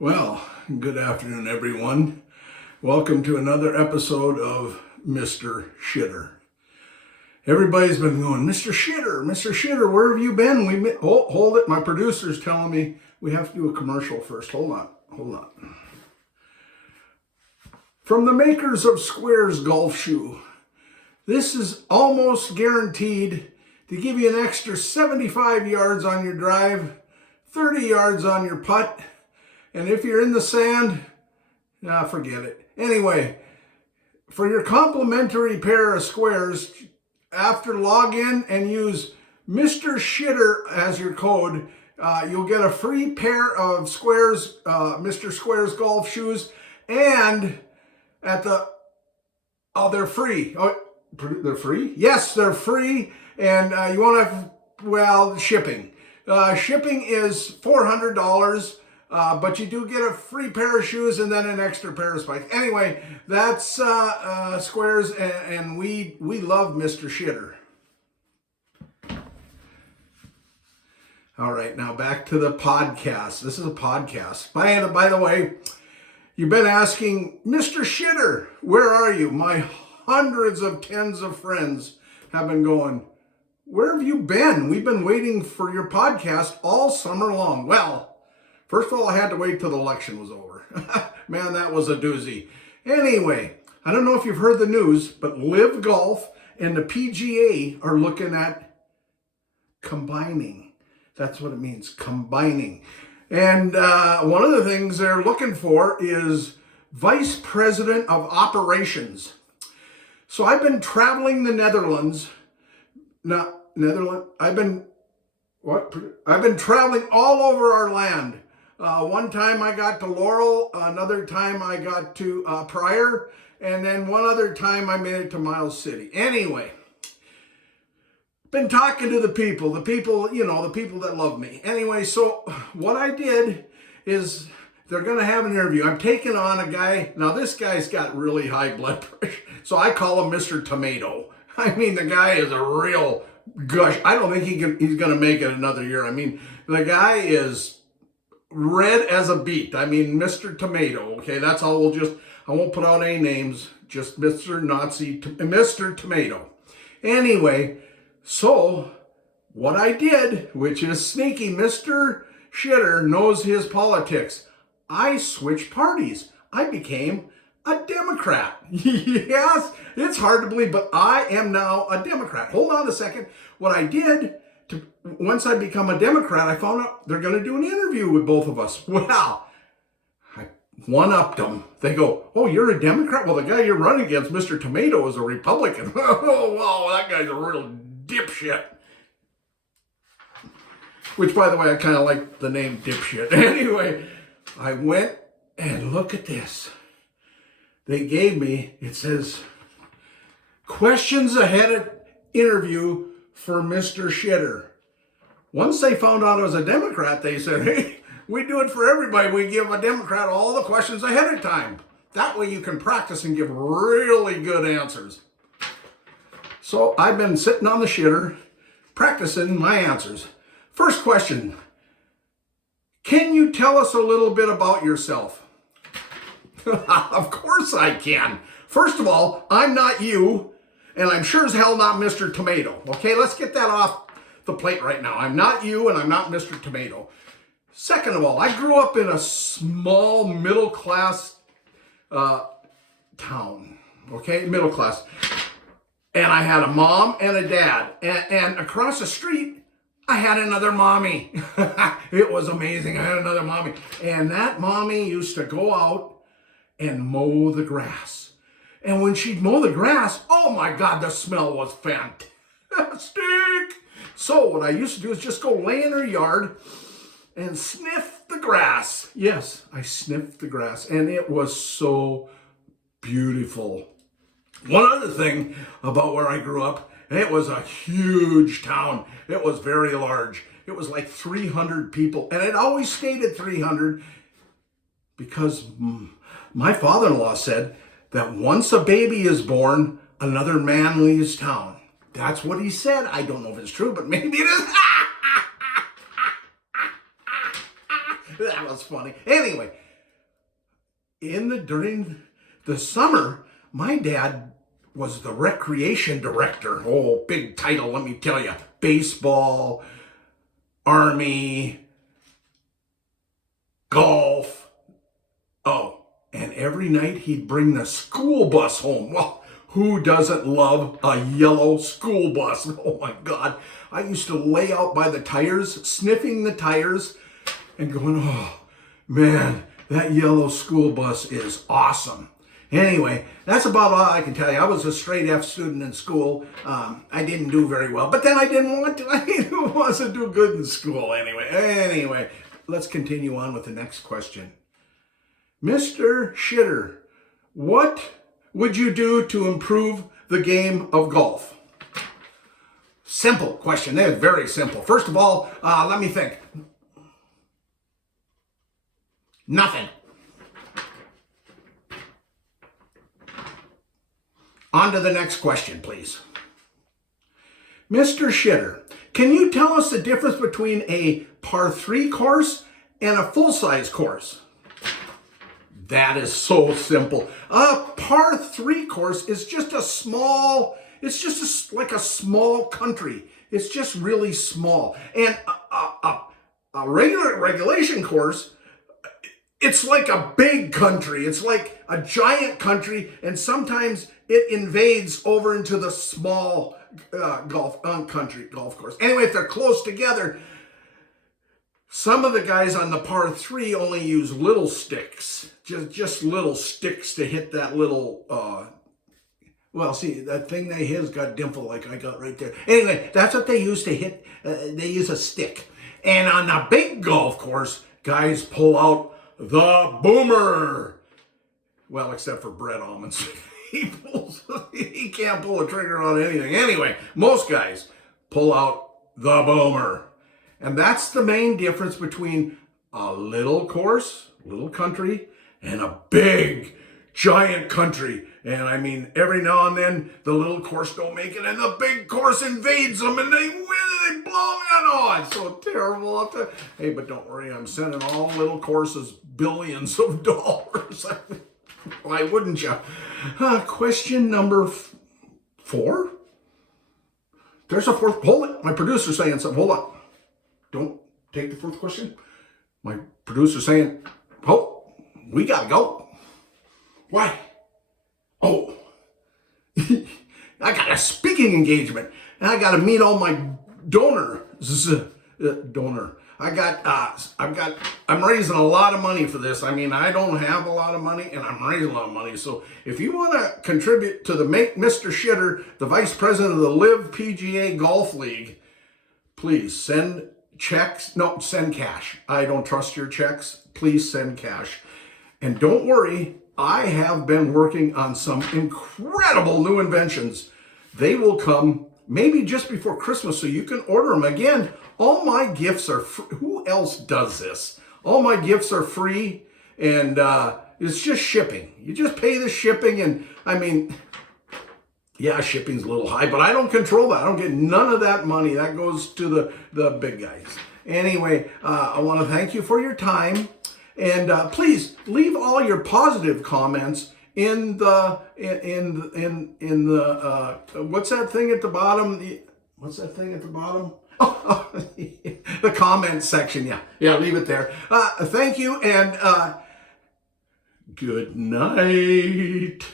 Well, good afternoon, everyone. Welcome to another episode of Mr. Shitter. Everybody's been going, Mr. Shitter, where have you been? Hold it. My producer's telling me we have to do a commercial first. Hold on. From the makers of Squares Golf Shoe, this is almost guaranteed to give you an extra 75 yards on your drive, 30 yards on your putt, and if you're in the sand, forget it. Anyway, for your complimentary pair of squares, after log in and use Mr. Shitter as your code, you'll get a free pair of Squares, Mr. Squares golf shoes, and they're free. Oh, they're free? Yes, they're free, and you won't have, shipping. Shipping is $400. But you do get a free pair of shoes and then an extra pair of spikes. Anyway, that's Squares, and we love Mr. Shitter. All right, now back to the podcast. This is a podcast. By the way, you've been asking, Mr. Shitter, where are you? My hundreds of tens of friends have been going, where have you been? We've been waiting for your podcast all summer long. Well, first of all, I had to wait till the election was over. Man, that was a doozy. Anyway, I don't know if you've heard the news, but LIV Golf and the PGA are looking at combining. That's what it means, combining. And one of the things they're looking for is Vice President of Operations. So I've been traveling the Netherlands. I've been traveling all over our land. One time I got to Laurel, another time I got to Pryor, and then one other time I made it to Miles City. Anyway, been talking to the people that love me. Anyway, so what I did is they're going to have an interview. I'm taking on a guy. Now, this guy's got really high blood pressure, so I call him Mr. Tomato. I mean, the guy is a real gush. I don't think he's going to make it another year. I mean, the guy is red as a beet. I mean, Mr. Tomato. Okay, that's all. I won't put out any names. Just Mr. Tomato. Anyway, so what I did, which is sneaky, Mr. Shitter knows his politics. I switched parties. I became a Democrat. Yes, it's hard to believe, but I am now a Democrat. Hold on a second. What I did, once I become a Democrat, I found out they're going to do an interview with both of us. Well, I one-upped them. They go, oh, you're a Democrat? Well, the guy you're running against, Mr. Tomato, is a Republican. Oh, wow, that guy's a real dipshit. Which, by the way, I kind of like the name dipshit. Anyway, I went and look at this. They gave me, it says, questions ahead of interview for Mr. Shitter. Once they found out I was a Democrat, they said, hey, we do it for everybody. We give a Democrat all the questions ahead of time. That way you can practice and give really good answers. So I've been sitting on the shitter, practicing my answers. First question, can you tell us a little bit about yourself? Of course I can. First of all, I'm not you, and I'm sure as hell not Mr. Tomato. Okay, let's get that off the plate right now. I'm not you, and I'm not Mr. Tomato. Second of all, I grew up in a small middle-class town. Okay, middle class. And I had a mom and a dad. And across the street, I had another mommy. It was amazing. I had another mommy. And that mommy used to go out and mow the grass. And when she'd mow the grass, oh my God, the smell was fantastic. So what I used to do is just go lay in her yard and sniff the grass. Yes, I sniffed the grass, and it was so beautiful. One other thing about where I grew up, it was a huge town. It was very large. It was like 300 people, and it always stayed at 300 because my father-in-law said that once a baby is born, another man leaves town. That's what he said. I don't know if it's true, but maybe it is. That was funny. Anyway, during the summer, my dad was the recreation director. Oh, big title, let me tell you. Baseball, Army, golf. Oh, and every night he'd bring the school bus home. Well, who doesn't love a yellow school bus? Oh my God. I used to lay out by the tires, sniffing the tires and going, oh man, that yellow school bus is awesome. Anyway, that's about all I can tell you. I was a straight F student in school. I didn't do very well, but then I didn't want to. I didn't want to do good in school anyway. Anyway, let's continue on with the next question. Mr. Shitter, what would you do to improve the game of golf? Simple question. That is very simple. First of all, let me think. Nothing. On to the next question, please. Mr. Shitter, can you tell us the difference between a par 3 course and a full-size course? That is so simple. A par 3 course is just a small, like a small country. It's just really small. And a regulation course, it's like a big country. It's like a giant country, and sometimes it invades over into the small golf course. Anyway, if they're close together, some of the guys on the par 3 only use little sticks, just little sticks to hit that little. Well, see, that thing they hit's got dimple like I got right there. Anyway, that's what they use to hit. They use a stick. And on a big golf course, guys pull out the boomer. Well, except for Brett Almonds. He can't pull a trigger on anything. Anyway, most guys pull out the boomer. And that's the main difference between a little course, little country, and a big, giant country. And I mean, every now and then, the little course don't make it, and the big course invades them, and they win, and they blow it. Oh, it's so terrible out there. Hey, but don't worry, I'm sending all little courses billions of dollars. Why wouldn't you? Question number 4? There's a fourth. Hold it. My producer's saying something. Hold on. Don't take the fourth question. My producer's saying, oh, we gotta go. Why? Oh, I got a speaking engagement, and I got to meet all my donors. I'm raising a lot of money for this. I mean, I don't have a lot of money, and I'm raising a lot of money. So if you want to contribute to the Make Mr. Shitter, the vice president of the LIV PGA Golf League, please send checks. No, send cash. I don't trust your checks. Please send cash. And don't worry, I have been working on some incredible new inventions. They will come maybe just before Christmas, so you can order them. Again, all my gifts are free. Who else does this? All my gifts are free, and it's just shipping. You just pay the shipping, and I mean, yeah, shipping's a little high, but I don't control that. I don't get none of that money. That goes to the big guys. Anyway, I want to thank you for your time. And please leave all your positive comments in the what's that thing at the bottom? What's that thing at the bottom? Oh, the comment section. Yeah, leave it there. Thank you, and good night.